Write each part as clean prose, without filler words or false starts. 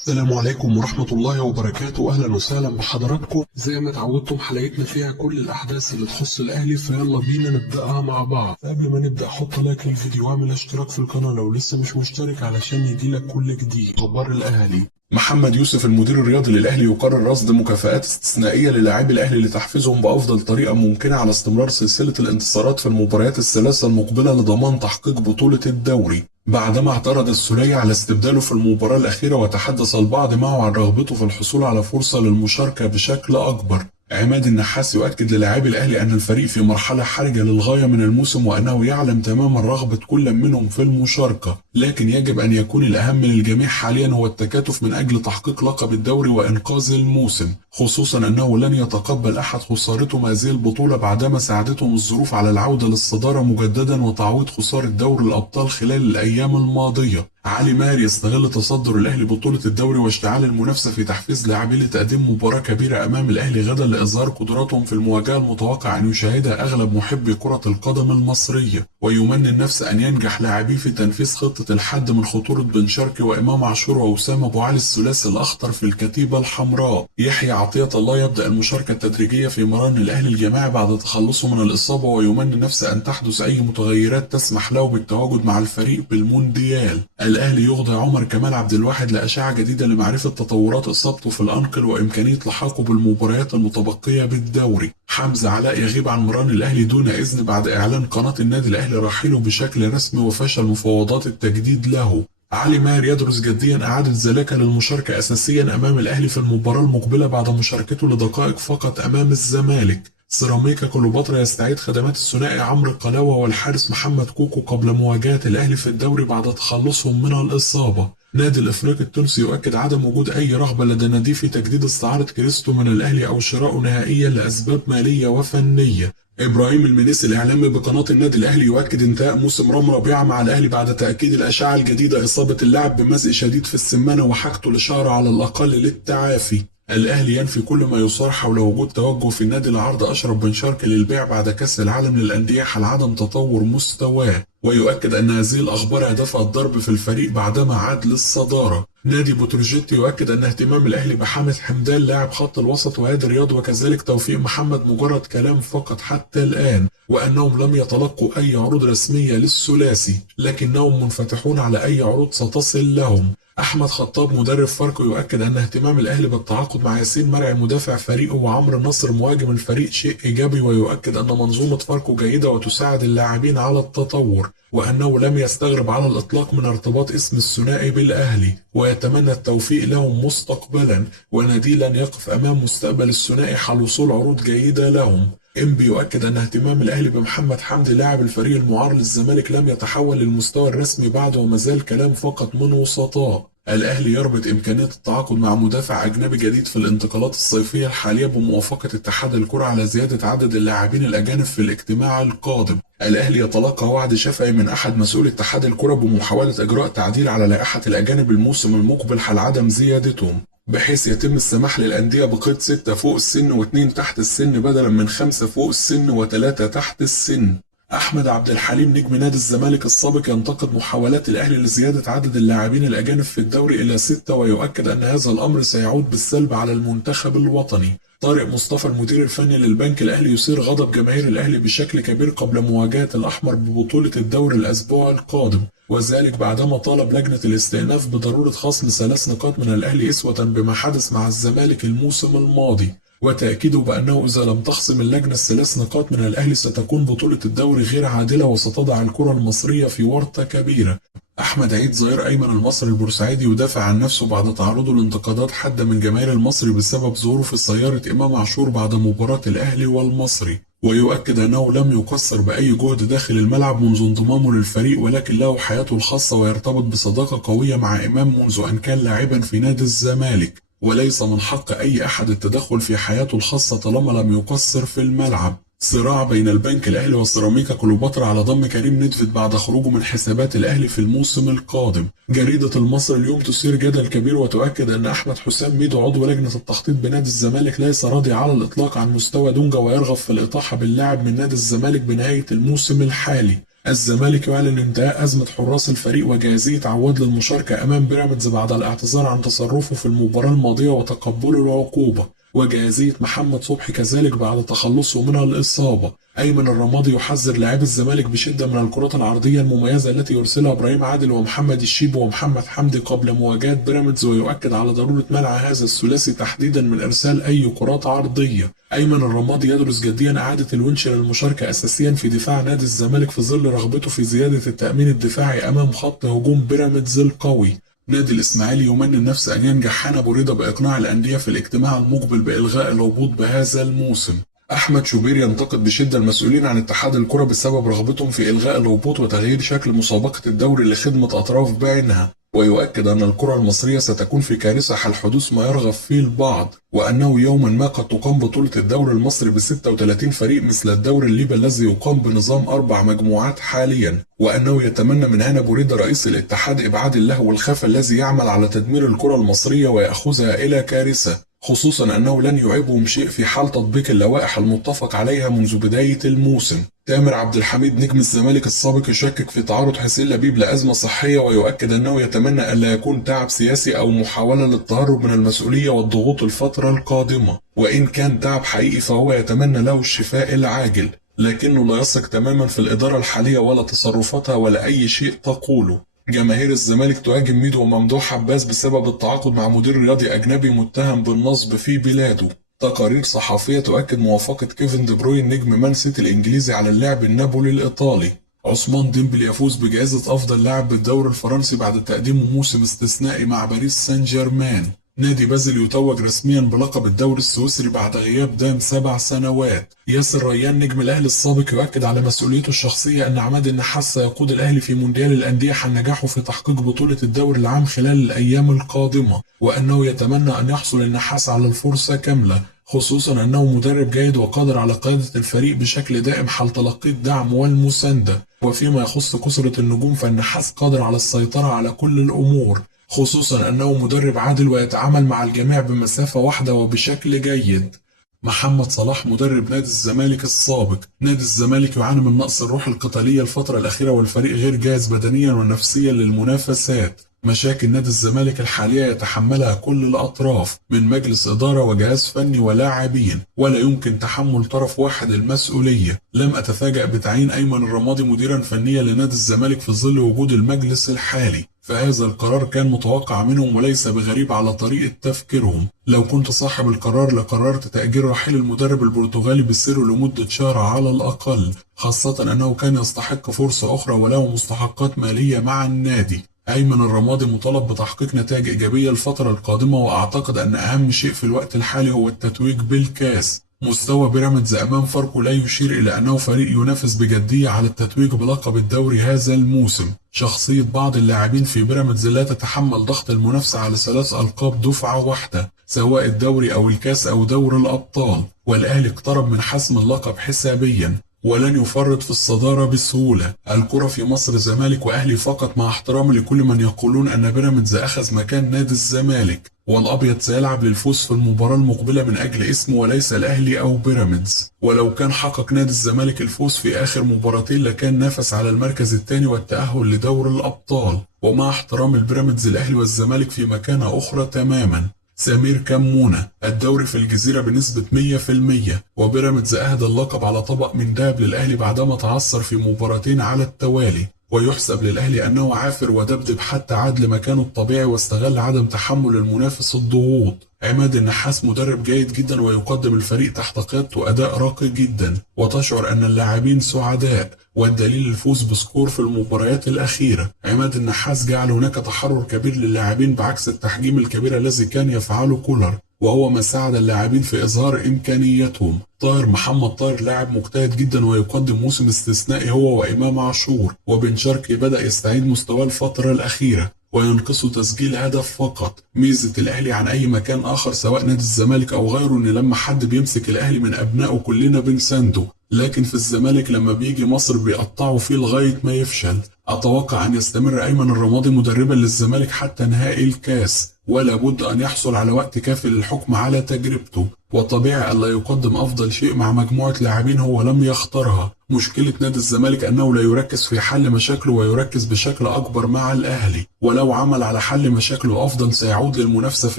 السلام عليكم ورحمة الله وبركاته. أهلا وسهلا بحضراتكم. زي ما اتعودتم حلقتنا فيها كل الأحداث اللي تخص الأهلي، فيلا بينا نبدأها مع بعض. قبل ما نبدأ حط لايك للفيديو واعمل اشتراك في القناة لو لسه مش مشترك علشان يجيلك كل جديد. أخبار الأهلي. محمد يوسف المدير الرياضي للأهلي يقرر رصد مكافآت استثنائية للاعبي الأهلي لتحفيزهم بأفضل طريقة ممكنة على استمرار سلسلة الانتصارات في المباريات الثلاثة المقبلة لضمان تحقيق بطولة الدوري. بعدما اعترض السولية على استبداله في المباراة الأخيرة وتحدث البعض معه عن رغبته في الحصول على فرصة للمشاركة بشكل أكبر. عماد النحاس يؤكد للاعبي الأهلي أن الفريق في مرحلة حرجة للغاية من الموسم وأنه يعلم تماما رغبة كل منهم في المشاركة، لكن يجب أن يكون الأهم للجميع حاليا هو التكاتف من أجل تحقيق لقب الدوري وإنقاذ الموسم، خصوصا أنه لن يتقبل أحد خسارتهم هذه البطولة بعدما ساعدتهم الظروف على العودة للصدارة مجددا وتعويض خسارة دوري الأبطال خلال الأيام الماضية. علي ماهر يستغل تصدر الأهلي بطولة الدوري واشتعال المنافسة في تحفيز لاعبيه لتقديم مباراة كبيرة أمام الأهلي غدا لإظهار قدراتهم في المواجهة المتوقع أن يشاهدها أغلب محبي كرة القدم المصرية، ويمني النفس أن ينجح لاعبيه في تنفيذ خطة الحد من خطورة بن شرقي وإمام عاشور وأسامة أبو علي الثلاثي الأخضر في الكتيبة الحمراء. يحيى عطية الله يبدأ المشاركة التدريجية في مران الأهلي الجماعي بعد تخلصه من الإصابة، ويمني النفس أن تحدث أي متغيرات تسمح له بالتواجد مع الفريق بالمونديال. الأهلي يخضع عمر كمال عبد الواحد لأشعة جديدة لمعرفة تطورات إصابته في الأنكل وإمكانية لحاقه بالمباريات المتبقية بالدوري. حمزة علاء يغيب عن مران الأهلي دون إذن بعد إعلان قناة النادي الأهلي رحيله بشكل رسمي وفشل مفاوضات التجديد له. علي ماهر يدرس جديا إعادة زلاكا للمشاركة أساسيا أمام الأهلي في المباراة المقبلة بعد مشاركته لدقائق فقط أمام الزمالك. سيراميكا كليوباترا يستعيد خدمات الثنائي عمرو قلاوة والحارس محمد كوكو قبل مواجهة الأهلي في الدوري بعد تخلصهم من الإصابة. نادي الإفريقي التونسي يؤكد عدم وجود أي رغبة لدى ناديه في تجديد استعارة كريستو من الأهلي أو شراؤه نهائيا لأسباب مالية وفنية. إبراهيم المنيسي الإعلامي بقناة النادي الأهلي يؤكد انتهاء موسم رام ربيعة مع الأهلي بعد تأكيد الأشعة الجديدة إصابة اللاعب بمزق شديد في السمانة وحاجته لشهر على الأقل للتعافي. الأهلي ينفي كل ما يصار حول وجود توجه في النادي لعرض أشرف بن شرقي للبيع بعد كأس العالم للأندية حال عدم تطور مستواه، ويؤكد أن هذه الأخبار هدفها الضرب في الفريق بعدما عاد للصدارة. نادي بتروجيت يؤكد أن اهتمام الأهلي بحامد حمدان لاعب خط الوسط وهادي رياض وكذلك توفيق محمد مجرد كلام فقط حتى الآن، وأنهم لم يتلقوا أي عروض رسمية للثلاثي، لكنهم منفتحون على أي عروض ستصل لهم. أحمد خطاب مدرب فاركو يؤكد أن اهتمام الأهلي بالتعاقد مع ياسين مرعي مدافع فريقه وعمرو نصر مهاجم الفريق شيء إيجابي، ويؤكد أن منظومة فاركو جيدة وتساعد اللاعبين على التطور، وأنه لم يستغرب على الإطلاق من ارتباط اسم الثنائي بالأهلي، ويتمنى التوفيق لهم مستقبلا، ونادي لن يقف أمام مستقبل الثنائي حال وصول عروض جيدة لهم. إنبي يؤكد أن اهتمام الأهلي بمحمد حمدي لاعب الفريق المعار للزمالك لم يتحول للمستوى الرسمي بعد ومازال كلام فقط من وسطاء. الأهلي يربط إمكانية التعاقد مع مدافع أجنبي جديد في الانتقالات الصيفية الحالية بموافقة اتحاد الكرة على زيادة عدد اللاعبين الأجانب في الاجتماع القادم. الأهلي يتلقى وعد شفهي من أحد مسؤول اتحاد الكرة بمحاولة إجراء تعديل على لائحة الأجانب الموسم المقبل حال عدم زيادتهم، بحيث يتم السماح للأندية بقيد 6 فوق السن و2 تحت السن بدلا من 5 فوق السن و3 تحت السن. أحمد عبد الحليم نجم نادي الزمالك السابق ينتقد محاولات الأهلي لزيادة عدد اللاعبين الأجانب في الدوري إلى 6، ويؤكد أن هذا الأمر سيعود بالسلب على المنتخب الوطني. طارق مصطفى المدير الفني للبنك الأهلي يثير غضب جماهير الأهلي بشكل كبير قبل مواجهة الأحمر ببطولة الدوري الأسبوع القادم، وذلك بعدما طالب لجنة الاستئناف بضرورة خصم 3 نقاط من الأهلي أسوة بما حدث مع الزمالك الموسم الماضي، وتأكيده بأنه إذا لم تخصم اللجنة ال3 نقاط من الأهلي ستكون بطولة الدوري غير عادلة وستضع الكرة المصرية في ورطة كبيرة. أحمد عيد ظهير أيمن المصري البورسعيدي يدافع عن نفسه بعد تعرضه لانتقادات حادة من جماهير المصري بسبب ظهوره في سيارة إمام عاشور بعد مباراة الأهلي والمصري، ويؤكد أنه لم يقصر بأي جهد داخل الملعب منذ انضمامه للفريق، ولكن له حياته الخاصة ويرتبط بصداقة قوية مع إمام منذ أن كان لاعبا في نادي الزمالك، وليس من حق أي أحد التدخل في حياته الخاصة طالما لم يقصر في الملعب. صراع بين البنك الأهلي وسيراميكا كليوباترا على ضم كريم ندفد بعد خروجه من حسابات الأهلي في الموسم القادم. جريدة المصري اليوم تثير جدل كبير وتؤكد أن أحمد حسام ميدو عضو لجنة التخطيط بنادي الزمالك ليس راضي على الإطلاق عن مستوى دونجا ويرغب في الإطاحة باللاعب من نادي الزمالك بنهاية الموسم الحالي، الزمالك يعلن انتهاء أزمة حراس الفريق وجاهزية عواد للمشاركة أمام بيراميدز بعد الاعتذار عن تصرفه في المباراة الماضية وتقبل العقوبة، وجاهزية محمد صبحي كذلك بعد تخلصه من الإصابة. أيمن الرمادي يحذر لاعبي الزمالك بشدة من الكرات العرضية المميزة التي يرسلها إبراهيم عادل ومحمد الشيب ومحمد حمدي قبل مواجهة بيراميدز، ويؤكد على ضرورة منع هذا الثلاثي تحديدا من إرسال أي كرات عرضية. أيمن الرمادي يدرس جديا إعادة الونش للمشاركة أساسيا في دفاع نادي الزمالك في ظل رغبته في زيادة التأمين الدفاعي أمام خط هجوم بيراميدز القوي. نادي الإسماعيلي يمني نفس أن ينجح حان أبو ريدة بإقناع الأندية في الاجتماع المقبل بإلغاء الهبوط بهذا الموسم. أحمد شوبير ينتقد بشدة المسؤولين عن اتحاد الكرة بسبب رغبتهم في إلغاء الهبوط وتغيير شكل مسابقة الدوري لخدمة أطراف بعينها، ويؤكد أن الكرة المصرية ستكون في كارثة حال حدوث ما يرغب فيه البعض، وأنه يوما ما قد تقام بطولة الدوري المصري ب 36 فريق مثل الدوري الليبي الذي يقام بنظام 4 مجموعات حاليا، وأنه يتمنى من هنا أبو ريدة رئيس الاتحاد إبعاد اللهو الخفي الذي يعمل على تدمير الكرة المصرية ويأخذها إلى كارثة، خصوصا أنه لن يعيبهم شيء في حال تطبيق اللوائح المتفق عليها منذ بداية الموسم. تامر عبد الحميد نجم الزمالك السابق يشكك في تعرض حسين لبيب لأزمة صحية، ويؤكد أنه يتمنى ألا يكون تعب سياسي أو محاولة للتهرب من المسؤولية والضغوط الفترة القادمة، وإن كان تعب حقيقي فهو يتمنى له الشفاء العاجل، لكنه لا يثق تماما في الإدارة الحالية ولا تصرفاتها ولا أي شيء تقوله. جماهير الزمالك تهاجم ميدو وممدوح عباس بسبب التعاقد مع مدير رياضي أجنبي متهم بالنصب في بلاده. تقارير صحفية تؤكد موافقة كيفن دي بروين نجم مان سيتي الإنجليزي على اللاعب النابولي الإيطالي. عثمان ديمبلي يفوز بجائزة أفضل لاعب بالدوري الفرنسي بعد تقديمه موسم استثنائي مع باريس سان جيرمان. نادي بازل يتوج رسميا بلقب الدوري السويسري بعد غياب دام 7 سنوات. ياسر ريان نجم الأهلي السابق يؤكد على مسؤوليته الشخصية أن عماد النحاس سيقود الأهلي في مونديال الأندية حال نجاحه في تحقيق بطولة الدوري العام خلال الأيام القادمة، وأنه يتمنى أن يحصل النحاس على الفرصة كاملة، خصوصا أنه مدرب جيد وقادر على قيادة الفريق بشكل دائم حال تلقي الدعم والمساندة، وفيما يخص كثرة النجوم فالنحاس قادر على السيطرة على كل الأمور، خصوصا أنه مدرب عادل ويتعامل مع الجميع بمسافة واحدة وبشكل جيد. محمد صلاح مدرب نادي الزمالك السابق. نادي الزمالك يعاني من نقص الروح القتالية الفترة الأخيرة والفريق غير جاهز بدنيا ونفسيا للمنافسات. مشاكل نادي الزمالك الحالية يتحملها كل الأطراف من مجلس إدارة وجهاز فني ولاعبين، ولا يمكن تحمل طرف واحد المسؤولية. لم أتفاجأ بتعيين أيمن الرمادي مديرا فنيا لنادي الزمالك في ظل وجود المجلس الحالي، فهذا القرار كان متوقع منهم وليس بغريب على طريقة تفكيرهم. لو كنت صاحب القرار لقررت تأجيل رحيل المدرب البرتغالي بالسر لمدة شهر على الأقل، خاصة أنه كان يستحق فرصة أخرى وله مستحقات مالية مع النادي. أيمن الرمادي مطالب بتحقيق نتائج إيجابية الفترة القادمة، وأعتقد أن أهم شيء في الوقت الحالي هو التتويج بالكاس. مستوى بيراميدز أمام فاركو لا يشير إلى أنه فريق ينافس بجدية على التتويج بلقب الدوري هذا الموسم. شخصية بعض اللاعبين في بيراميدز لا تتحمل ضغط المنافسة على 3 ألقاب دفعة واحدة، سواء الدوري أو الكاس أو دوري الأبطال، والأهلي اقترب من حسم اللقب حسابيا ولن يفرط في الصدارة بسهولة. الكرة في مصر زمالك وأهلي فقط، مع احترامي لكل من يقولون أن بيراميدز أخذ مكان نادي الزمالك، والأبيض سيلعب للفوز في المباراة المقبلة من أجل اسمه وليس الأهلي أو بيراميدز. ولو كان حقق نادي الزمالك الفوز في آخر مباراتين لكان نافس على المركز الثاني والتأهل لدور الأبطال. ومع احترام البيراميدز الأهلي والزمالك في مكانة أخرى تماما. سمير كمونة. الدوري في الجزيرة بنسبة 100%، وبيراميدز أهدى اللقب على طبق من ذهب للأهلي بعدما تعثر في مباراتين على التوالي، ويحسب للأهلي أنه عافر ودبدب حتى عاد لمكانه الطبيعي واستغل عدم تحمل المنافس الضغوط. عماد النحاس مدرب جيد جدا ويقدم الفريق تحت قيادته أداء راقي جدا، وتشعر أن اللاعبين سعداء، والدليل الفوز بسكور في المباريات الأخيرة. عماد النحاس جعل هناك تحرر كبير للاعبين بعكس التحجيم الكبير الذي كان يفعله كولر، وهو ما ساعد اللاعبين في إظهار إمكانياتهم. محمد طاهر لاعب مجتهد جدا ويقدم موسم استثنائي هو وإمام عاشور، وبن شرقي بدأ يستعيد مستواه الفترة الأخيرة وينقصه تسجيل هدف فقط. ميزة الأهلي عن أي مكان آخر سواء نادي الزمالك أو غيره إن لما حد بيمسك الأهلي من أبنائه كلنا بنسنده، لكن في الزمالك لما بيجي مصر بيقطعوا فيه لغاية ما يفشل. أتوقع أن يستمر أيمن الرمادي مدربا للزمالك حتى نهائي الكاس، ولا بد أن يحصل على وقت كافي للحكم على تجربته. وطبيعي ألا يقدم أفضل شيء مع مجموعة لاعبين هو لم يختارها. مشكلة نادي الزمالك أنه لا يركز في حل مشاكله ويركز بشكل أكبر مع الأهلي، ولو عمل على حل مشاكله أفضل سيعود للمنافسة في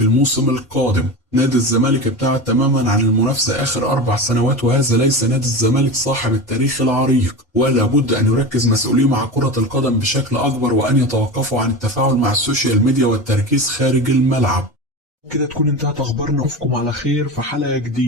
الموسم القادم. نادي الزمالك ابتعد تماما عن المنافسة آخر 4 سنوات، وهذا ليس نادي الزمالك صاحب التاريخ العريق، ولا بد أن يركز مسؤولي مع كرة القدم بشكل أكبر، وأن يتوقفوا عن التفاعل مع السوشيال ميديا والتركيز خارج الملعب. كده تكون انتهت اخبارنا، اشوفكم على خير في حلقة جديدة.